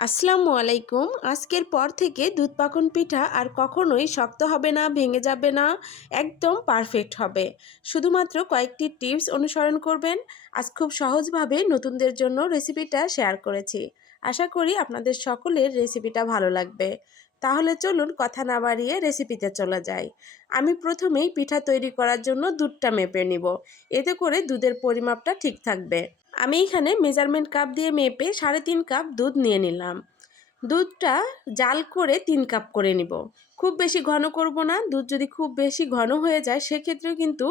আসসালামু আলাইকুম। আজকের পর থেকে দুধ পাকন পিঠা আর কখনোই শক্ত হবে না, ভেঙে যাবে না, একদম পারফেক্ট হবে। শুধুমাত্র কয়েকটি টিপস অনুসরণ করবেন। আজ খুব সহজভাবে নতুনদের জন্য রেসিপিটা শেয়ার করেছি। আশা করি আপনাদের সকলের রেসিপিটা ভালো লাগবে। তাহলে চলুন কথা না বাড়িয়ে রেসিপিতে চলে যাই। আমি প্রথমেই পিঠা তৈরি করার জন্য দুধটা মেপে নিব। এতে করে দুধের পরিমাপটা ঠিক থাকবে। আমি এখানে মেজারমেন্ট কাপ দিয়ে মেপে 3.5 কাপ দুধ নিয়ে নিলাম। দুধটা জাল করে 3 কাপ করে নিব। খুব বেশি ঘন করব না। দুধ যদি খুব বেশি ঘন হয়ে যায় সেক্ষেত্রেও কিন্তু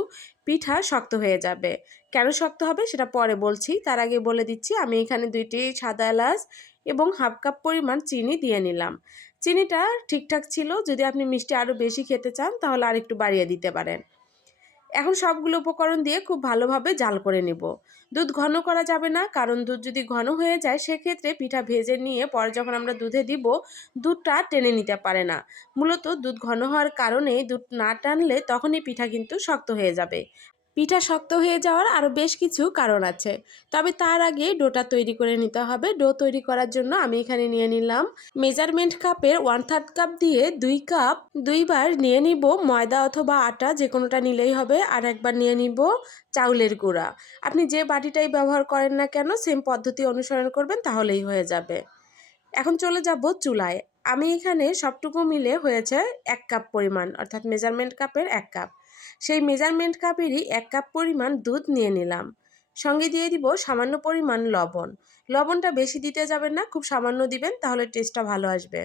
পিঠা শক্ত হয়ে যাবে। কেন শক্ত হবে সেটা পরে বলছি, তার আগে বলে দিচ্ছি আমি এখানে 2টি সাদা এলাচ এবং হাফ কাপ পরিমাণ চিনি দিয়ে নিলাম। চিনিটা ঠিকঠাক ছিল, যদি আপনি মিষ্টি আরও বেশি খেতে চান তাহলে আরেকটু বাড়িয়ে দিতে পারেন। এখন সবগুলো উপকরণ দিয়ে খুব ভালোভাবে জাল করে নেব। দুধ ঘন করা যাবে না, কারণ দুধ যদি ঘন হয়ে যায় সেক্ষেত্রে পিঠা ভেজে নিয়ে পরে যখন আমরা দুধে দিব দুধটা টেনে নিতে পারে না। মূলত দুধ ঘন হওয়ার কারণে দুধ না টানলে তখনই পিঠা কিন্তু শক্ত হয়ে যাবে। পিঠা শক্ত হয়ে যাওয়ার আরও বেশ কিছু কারণ আছে, তবে তার আগে ডোটা তৈরি করে নিতে হবে। ডো তৈরি করার জন্য আমি এখানে নিয়ে নিলাম মেজারমেন্ট কাপের 1/3 কাপ দিয়ে 2 কাপ, দুইবার নিয়ে নিব ময়দা অথবা আটা, যে কোনোটা নিলেই হবে। আর একবার নিয়ে নিব চাউলের গুঁড়া। আপনি যে বাটিটাই ব্যবহার করেন না কেন সেম পদ্ধতি অনুসরণ করবেন, তাহলেই হয়ে যাবে। এখন চলে যাব চুলায়। আমি এখানে সবটুকু মিলে হয়েছে 1 কাপ পরিমাণ, অর্থাৎ মেজারমেন্ট কাপের 1 কাপ। সেই মেজারমেন্ট কাপেরই 1 কাপ পরিমাণ দুধ নিয়ে নিলাম। সঙ্গে দিয়ে দিব সামান্য পরিমাণ লবণ। লবণটা বেশি দিতে যাবেন না, খুব সামান্য দিবেন, তাহলে টেস্টটা ভালো আসবে।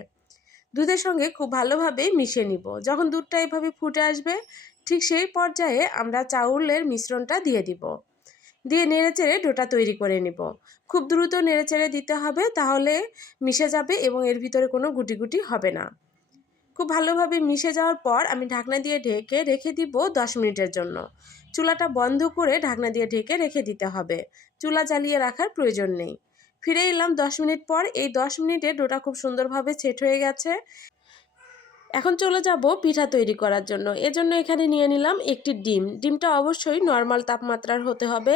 দুধের সঙ্গে খুব ভালোভাবে মিশিয়ে নিব। যখন দুধটা এভাবে ফুটে আসবে ঠিক সেই পর্যায়ে আমরা চাউলের মিশ্রণটা দিয়ে দিব। দিয়ে নেড়েচেড়ে ডোটা তৈরি করে নিব। খুব দ্রুত নেড়েচেড়ে দিতে হবে, তাহলে মিশে যাবে এবং এর ভিতরে কোনো গুটি গুটি হবে না। খুব ভালোভাবে মিশে যাওয়ার পর আমি ঢাকনা দিয়ে ঢেকে রেখে দিব 10 মিনিটের জন্য। চুলাটা বন্ধ করে ঢাকনা দিয়ে ঢেকে রেখে দিতে হবে। চুলা জ্বালিয়ে রাখার প্রয়োজন নেই। ফিরে এলাম 10 মিনিট পর। এই 10 মিনিটে ডোটা খুব সুন্দরভাবে সেট হয়ে গেছে। এখন চলে যাব পিঠা তৈরি করার জন্য। এজন্য এখানে নিয়ে নিলাম একটি ডিম। ডিমটা অবশ্যই নর্মাল তাপমাত্রার হতে হবে।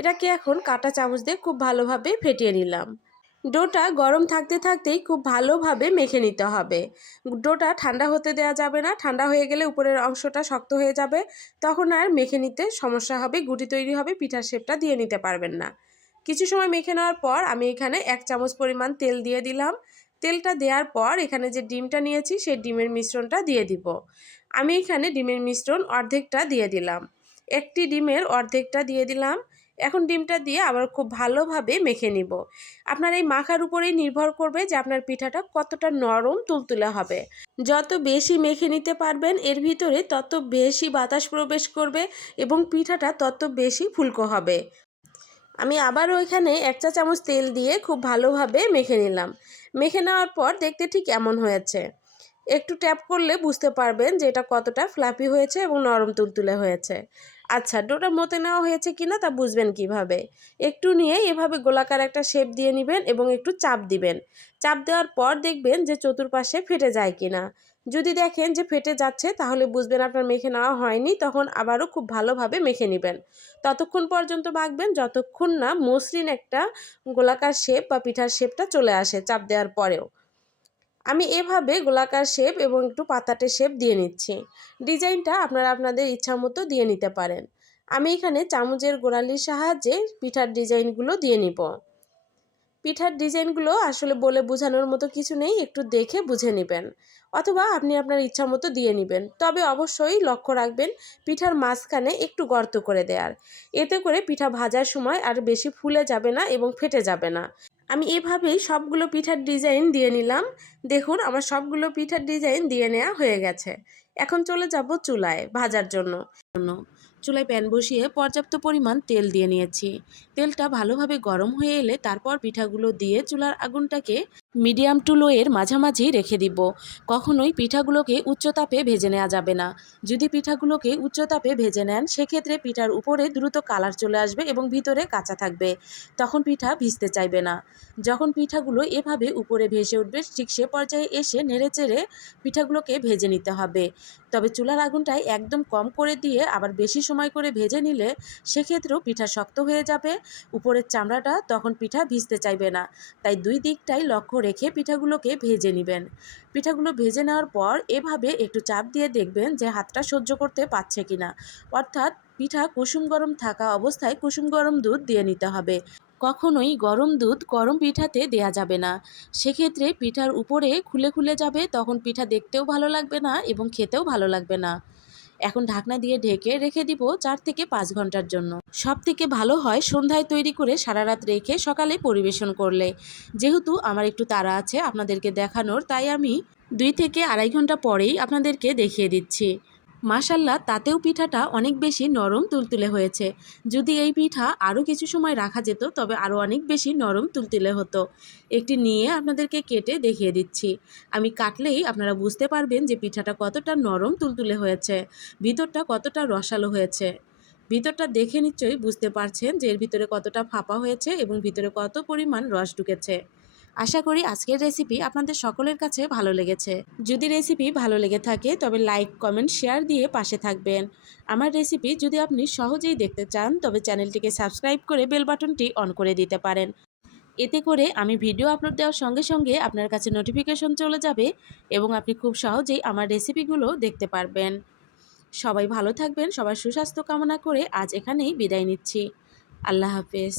এটাকে এখন কাঁটা চামচ দিয়ে খুব ভালোভাবে ফেটিয়ে নিলাম। ডোটা গরম থাকতে থাকতেই খুব ভালোভাবে মেখে নিতে হবে। ডোটা ঠান্ডা হতে দেওয়া যাবে না, ঠান্ডা হয়ে গেলে উপরের অংশটা শক্ত হয়ে যাবে, তখন আর মেখে নিতে সমস্যা হবে, গুটি তৈরি হবে, পিঠার শেপটা দিয়ে নিতে পারবেন না। কিছু সময় মেখে নেওয়ার পর আমি এখানে 1 চামচ পরিমাণ তেল দিয়ে দিলাম। তেলটা দেওয়ার পর এখানে যে ডিমটা নিয়েছি সেই ডিমের মিশ্রণটা দিয়ে দিব। আমি এখানে ডিমের মিশ্রণ অর্ধেকটা দিয়ে দিলাম। একটি ডিমের অর্ধেকটা দিয়ে দিলাম। এখন ডিমটা দিয়ে আবার খুব ভালোভাবে মেখে নিব। আপনার এই মাখার উপরেই নির্ভর করবে যে আপনার পিঠাটা কতটা নরম তুলতুলে হবে। যত বেশি মেখে নিতে পারবেন এর ভিতরে তত বেশি বাতাস প্রবেশ করবে এবং পিঠাটা তত বেশি ফুলকো হবে। আমি আবারও এখানে 1 চা চামচ তেল দিয়ে খুব ভালোভাবে মেখে নিলাম। মেখে নেওয়ার পর দেখতে ঠিক এমন হয়েছে। একটু ট্যাপ করলে বুঝতে পারবেন যে এটা কতটা ফ্লাফি হয়েছে এবং নরম তুলতুলে হয়েছে। আচ্ছা, ডোটা মতে নেওয়া হয়েছে কিনা তা বুঝবেন কিভাবে? একটু নিয়ে এভাবে গোলাকার একটা শেপ দিয়ে নেবেন এবং একটু চাপ দিবেন। চাপ দেওয়ার পর দেখবেন যে চতুর্পাশে ফেটে যায় কিনা। যদি দেখেন যে ফেটে যাচ্ছে তাহলে বুঝবেন আপনার মেখে নেওয়া হয়নি, তখন আবারও খুব ভালোভাবে মেখে নেবেন। ততক্ষণ পর্যন্ত মাখবেন যতক্ষণ না মসৃণ একটা গোলাকার শেপ বা পিঠার শেপটা চলে আসে চাপ দেওয়ার পরেও। আমি এভাবে গোলাকার শেপ এবং একটু পাতাটে শেপ দিয়ে নিচ্ছি। ডিজাইনটা আপনারা আপনাদের ইচ্ছা মতো দিয়ে নিতে পারেন। আমি এখানে চামচের গোড়ালির সাহায্যে পিঠার ডিজাইনগুলো দিয়ে নিব। পিঠার ডিজাইনগুলো আসলে বলে বোঝানোর মতো কিছু নেই, একটু দেখে বুঝে নেবেন, অথবা আপনি আপনার ইচ্ছা মতো দিয়ে নেবেন। তবে অবশ্যই লক্ষ্য রাখবেন পিঠার মাঝখানে একটু গর্ত করে দেওয়ার। এতে করে পিঠা ভাজার সময় আর বেশি ফুলে যাবে না এবং ফেটে যাবে না। আমি এভাবেই সবগুলো পিঠার ডিজাইন দিয়ে নিলাম। দেখুন আমার সবগুলো পিঠার ডিজাইন দিয়ে নেওয়া হয়ে গেছে। এখন চলে যাব চুলায় ভাজার জন্য। চুলায় প্যান বসিয়ে পর্যাপ্ত পরিমাণ তেল দিয়ে নিয়েছি। তেলটা ভালোভাবে গরম হয়ে এলে তারপর পিঠাগুলো দিয়ে চুলার আগুনটাকে মিডিয়াম টু লো এর মাঝামাঝি রেখে দিব। কখনোই পিঠাগুলোকে উচ্চ তাপে ভেজে নেওয়া যাবে না। যদি পিঠাগুলোকে উচ্চ তাপে ভেজে নেন সেক্ষেত্রে পিঠার উপরে দ্রুত কালার চলে আসবে এবং ভিতরে কাঁচা থাকবে, তখন পিঠা ভিজতে চাইবে না। যখন পিঠাগুলো এভাবে উপরে ভেসে উঠবে ঠিক সে পর্যায়ে এসে নেড়েচেড়ে পিঠাগুলোকে ভেজে নিতে হবে। তবে চুলার আগুনটাই একদম কম করে দিয়ে আবার বেশি সময় করে ভেজে নিলে সেক্ষেত্রেও পিঠা শক্ত হয়ে যাবে, উপরের চামড়াটা তখন পিঠা ভিজতে চাইবে না। তাই দুই দিকটাই লক্ষ্য রেখে পিঠাগুলোকে ভেজে নেবেন। পিঠাগুলো ভেজে নেওয়ার পর এভাবে একটু চাপ দিয়ে দেখবেন যে হাতটা সহ্য করতে পারছে কিনা। অর্থাৎ পিঠা কুসুম গরম থাকা অবস্থায় কুসুম গরম দুধ দিয়ে নিতে হবে। কখনোই গরম দুধ গরম পিঠাতে দেয়া যাবে না। সেক্ষেত্রে পিঠার উপরে খুলে খুলে যাবে, তখন পিঠা দেখতেও ভালো লাগবে না এবং খেতেও ভালো লাগবে না। এখন ঢাকনা দিয়ে ঢেকে রেখে দিব 4 থেকে 5 ঘন্টার জন্য। সবথেকে ভালো হয় সন্ধ্যায় তৈরি করে সারা রাত রেখে সকালে পরিবেশন করলে। যেহেতু আমার একটু তাড়া আছে আপনাদেরকে দেখানোর, তাই আমি 2 থেকে আড়াই ঘন্টা পরেই আপনাদেরকে দেখিয়ে দিচ্ছি। মাশাল্লাহ, তাতেও পিঠাটা অনেক বেশি নরম তুলতুলে হয়েছে। যদি এই পিঠা আরও কিছু সময় রাখা যেত তবে আরও অনেক বেশি নরম তুলতুলে হতো। একটি নিয়ে আপনাদেরকে কেটে দেখিয়ে দিচ্ছি। আমি কাটলেই আপনারা বুঝতে পারবেন যে পিঠাটা কতটা নরম তুলতুলে হয়েছে, ভিতরটা কতটা রসালো হয়েছে। ভিতরটা দেখে নিশ্চয়ই বুঝতে পারছেন যে এর ভিতরে কতটা ফাঁপা হয়েছে এবং ভিতরে কত পরিমাণ রস ঢুকেছে। আশা করি আজকের রেসিপি আপনাদের সকলের কাছে ভালো লেগেছে। যদি রেসিপি ভালো লেগে থাকে তবে লাইক, কমেন্ট, শেয়ার দিয়ে পাশে থাকবেন। আমার রেসিপি যদি আপনি সহজেই দেখতে চান তবে চ্যানেলটিকে সাবস্ক্রাইব করে বেল বাটনটি অন করে দিতে পারেন। এতে করে আমি ভিডিও আপলোড দেওয়ার সঙ্গে সঙ্গে আপনার কাছে নোটিফিকেশন চলে যাবে এবং আপনি খুব সহজেই আমার রেসিপিগুলো দেখতে পারবেন। সবাই ভালো থাকবেন। সবার সুস্বাস্থ্য কামনা করে আজ এখানেই বিদায় নিচ্ছি। আল্লাহ হাফেজ।